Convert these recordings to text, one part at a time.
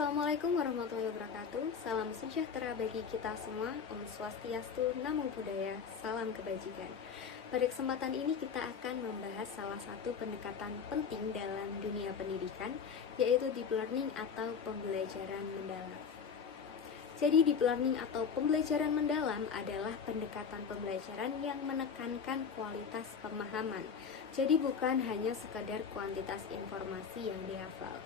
Assalamualaikum warahmatullahi wabarakatuh. Salam sejahtera bagi kita semua. Om Swastiastu, Namo Buddhaya, salam kebajikan. Pada kesempatan ini kita akan membahas salah satu pendekatan penting dalam dunia pendidikan, yaitu deep learning atau pembelajaran mendalam. Jadi deep learning atau pembelajaran mendalam adalah pendekatan pembelajaran yang menekankan kualitas pemahaman. Jadi bukan hanya sekadar kuantitas informasi yang dihafal.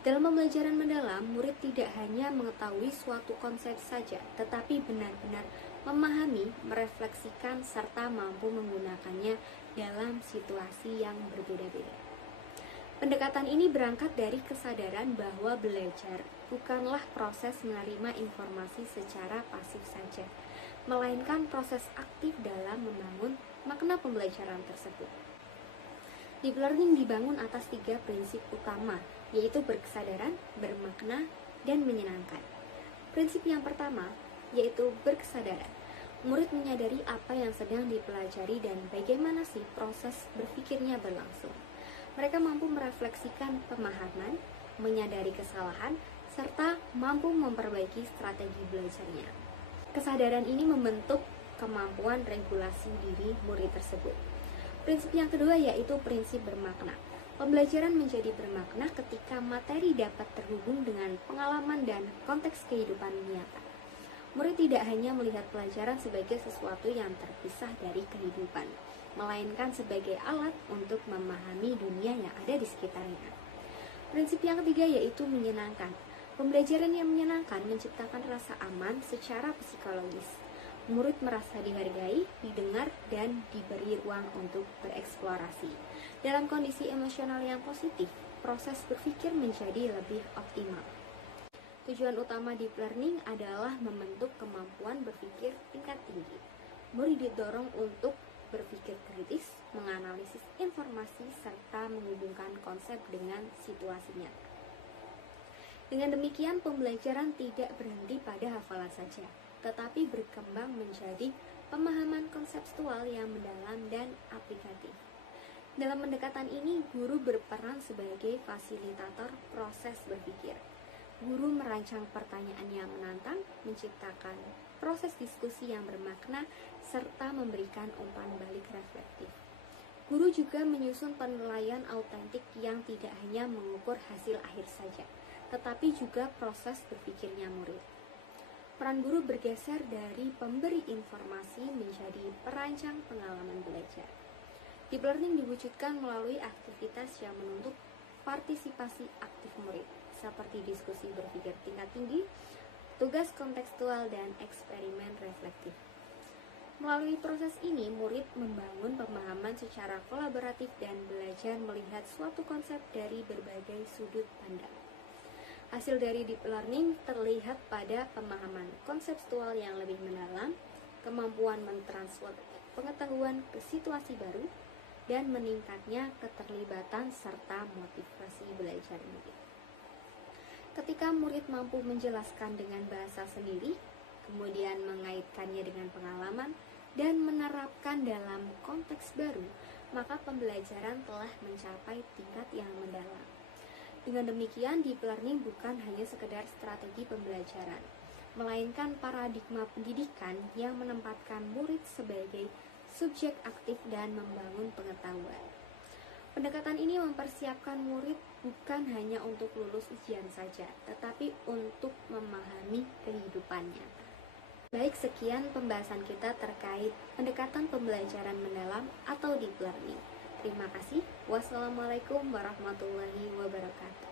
Dalam pembelajaran mendalam, murid tidak hanya mengetahui suatu konsep saja, tetapi benar-benar memahami, merefleksikan, serta mampu menggunakannya dalam situasi yang berbeda-beda. Pendekatan ini berangkat dari kesadaran bahwa belajar bukanlah proses menerima informasi secara pasif saja, melainkan proses aktif dalam membangun makna pembelajaran tersebut. Deep learning dibangun atas 3 prinsip utama, yaitu berkesadaran, bermakna, dan menyenangkan. Prinsip yang pertama, yaitu berkesadaran. Murid menyadari apa yang sedang dipelajari dan bagaimana sih proses berpikirnya berlangsung. Mereka mampu merefleksikan pemahaman, menyadari kesalahan, serta mampu memperbaiki strategi belajarnya. Kesadaran ini membentuk kemampuan regulasi diri murid tersebut. Prinsip yang kedua yaitu prinsip bermakna. Pembelajaran menjadi bermakna ketika materi dapat terhubung dengan pengalaman dan konteks kehidupan nyata. Murid tidak hanya melihat pelajaran sebagai sesuatu yang terpisah dari kehidupan, melainkan sebagai alat untuk memahami dunia yang ada di sekitarnya. Prinsip yang ketiga yaitu menyenangkan. Pembelajaran yang menyenangkan menciptakan rasa aman secara psikologis. Murid merasa dihargai, didengar, dan diberi ruang untuk bereksplorasi. Dalam kondisi emosional yang positif, proses berpikir menjadi lebih optimal. Tujuan utama deep learning adalah membentuk kemampuan berpikir tingkat tinggi. Murid didorong untuk berpikir kritis, menganalisis informasi, serta menghubungkan konsep dengan situasinya. Dengan demikian, pembelajaran tidak berhenti pada hafalan saja, tetapi berkembang menjadi pemahaman konseptual yang mendalam dan aplikatif. Dalam pendekatan ini, guru berperan sebagai fasilitator proses berpikir. Guru merancang pertanyaan yang menantang, menciptakan proses diskusi yang bermakna, serta memberikan umpan balik reflektif. Guru juga menyusun penilaian autentik yang tidak hanya mengukur hasil akhir saja, tetapi juga proses berpikirnya murid. Peran guru bergeser dari pemberi informasi menjadi perancang pengalaman belajar. Deep learning diwujudkan melalui aktivitas yang menuntut partisipasi aktif murid, seperti diskusi berpikir tingkat tinggi, tugas kontekstual, dan eksperimen reflektif. Melalui proses ini, murid membangun pemahaman secara kolaboratif dan belajar melihat suatu konsep dari berbagai sudut pandang. Hasil dari deep learning terlihat pada pemahaman konseptual yang lebih mendalam, kemampuan mentransfer pengetahuan ke situasi baru, dan meningkatnya keterlibatan serta motivasi belajar murid. Ketika murid mampu menjelaskan dengan bahasa sendiri, kemudian mengaitkannya dengan pengalaman, dan menerapkan dalam konteks baru, maka pembelajaran telah mencapai tingkat yang mendalam. Dengan demikian, deep learning bukan hanya sekedar strategi pembelajaran, melainkan paradigma pendidikan yang menempatkan murid sebagai subjek aktif dan membangun pengetahuan. Pendekatan ini mempersiapkan murid bukan hanya untuk lulus ujian saja, tetapi untuk memahami kehidupannya. Baik, sekian pembahasan kita terkait pendekatan pembelajaran mendalam atau deep learning. Terima kasih. Wassalamualaikum warahmatullahi wabarakatuh.